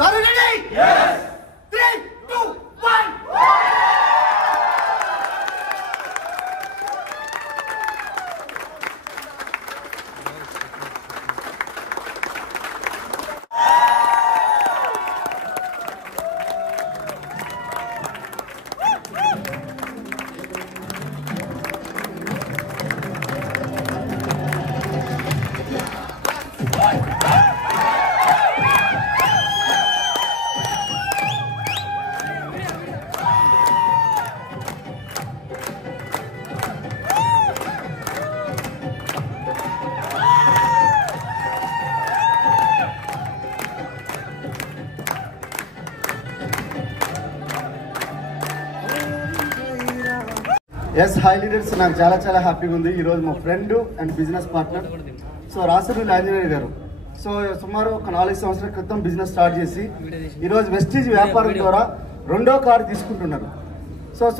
Sorry, ready? Yes. 3, 2, 1. Yes high leaders, నాకు చాలా హ్యాపీగా ఉంది. ఈరోజు మా friend and business partner Rasuri Anjaneya గారు సుమారు ఒక 4 సంవత్సరాల క్రితం బిజినెస్ స్టార్ట్ చేసి ఈరోజు వెస్టీజ్ వ్యాపారం ద్వారా 2వ కారు తీసుకుంటున్నారు.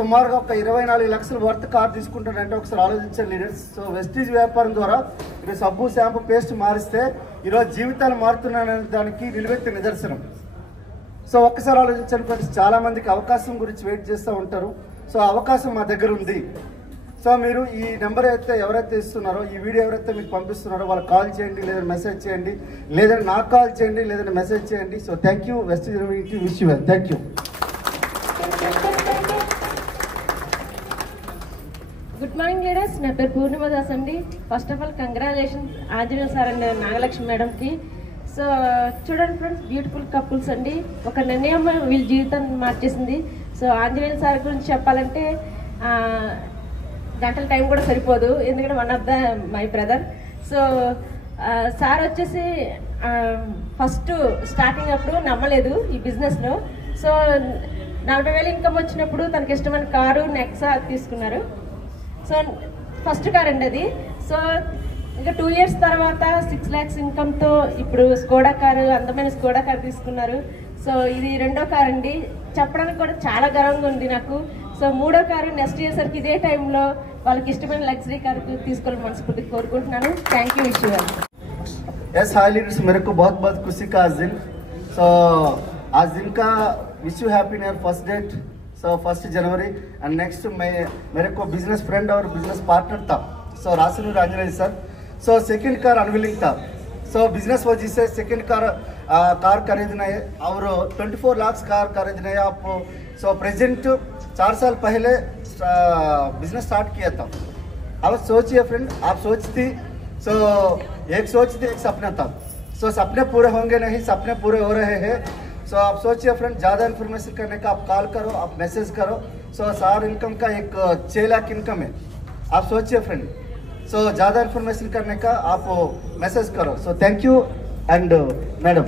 సుమారుగా ఒక 24 లక్షల వర్త్ కార్ తీసుకుంటారంటే ఒకసారి ఆలోచించారు లీడర్స్. వెస్టీజ్ వ్యాపారం ద్వారా ఇప్పుడు సబ్బు షాంపూ పేస్ట్ మారిస్తే ఈరోజు జీవితాలు మారుతున్నాయనే దానికి నిలువెత్తి నిదర్శనం. ఒక్కసారి ఆలోచించండి ఫ్రెండ్స్, చాలా మందికి అవకాశం గురించి వెయిట్ చేస్తూ ఉంటారు. అవకాశం మా దగ్గర ఉంది. మీరు ఈ నెంబర్ ఎవరైతే ఇస్తున్నారో, ఈ వీడియో ఎవరైతే మీకు పంపిస్తున్నారో వాళ్ళకి కాల్ చేయండి, లేదంటే మెసేజ్ చేయండి, లేదంటే నాకు కాల్ చేయండి, లేదంటే మెసేజ్ చేయండి. Thank you Vestige university, wish you well. Thank you. Good morning leaders, నా పేరు పూర్ణిమ దాస్ అండి. First of all congratulations Anjaneya sir and Nagalakshmi మేడంకి. చూడండి ఫ్రెండ్స్, బ్యూటిఫుల్ కపుల్స్ అండి. ఒక నిర్ణయం వీళ్ళ జీవితాన్ని మార్చేసింది. ఆంజనేయ సార్ గురించి చెప్పాలంటే గంటల టైం కూడా సరిపోదు, ఎందుకంటే one of the my brother. Sir వచ్చేసి ఫస్ట్ స్టార్టింగ్ అప్పుడు నమ్మలేదు ఈ బిజినెస్లో. 40,000 ఇన్కమ్ వచ్చినప్పుడు తనకి ఇష్టమైన కారు నెక్సా తీసుకున్నారు. ఫస్ట్ కార్ అండి అది. ఇంకా 2 years తర్వాత 6 lakhs ఇన్కమ్తో ఇప్పుడు స్కోడా కారు, అందమైన స్కోడా కారు తీసుకున్నారు. ఇది 2వ కార్ అండి. చెప్పడానికి కూడా చాలా గర్వంగా ఉంది నాకు. 3వ కారు నెక్స్ట్ ఇయర్ సరికి ఇదే టైంలో వాళ్ళకి ఇష్టమైన లగ్జరీ కారు తీసుకోవాలని మనస్ఫూర్తిగా కోరుకుంటున్నాను. Thank you. Wish you well. Yes high leaders, मेरे को बहुत खुशी का आज दिन. आज दिन का wish you happy new year first date. 1 जनवरी एंड नेक्स्ट मेरे को बिजनेस फ्रेंड और बिजनेस पार्टनर था Rasuri Anjaneya sir. Second car unveiling था. बिजनेस वजह से सेकंड कार खरीदना है और 24 लाख कार खरीदना है आप. प्रेजेंट 4 साल पहले बिजनेस स्टार्ट किया था. अब सोचिए फ्रेंड, आप सोचती एक सोच थी, एक सपना था. सपने पूरे होंगे नहीं, सपने पूरे हो रहे हैं. आप सोचिए फ्रेंड, ज़्यादा इन्फॉर्मेशन करने का आप कॉल करो, आप मैसेज करो. सार इनकम का एक 6 लाख इनकम है. आप सोचिए फ्रेंड, ज़्यादा इन्फॉर्मेशन करने का आप मैसेज करो. Thank you and madam.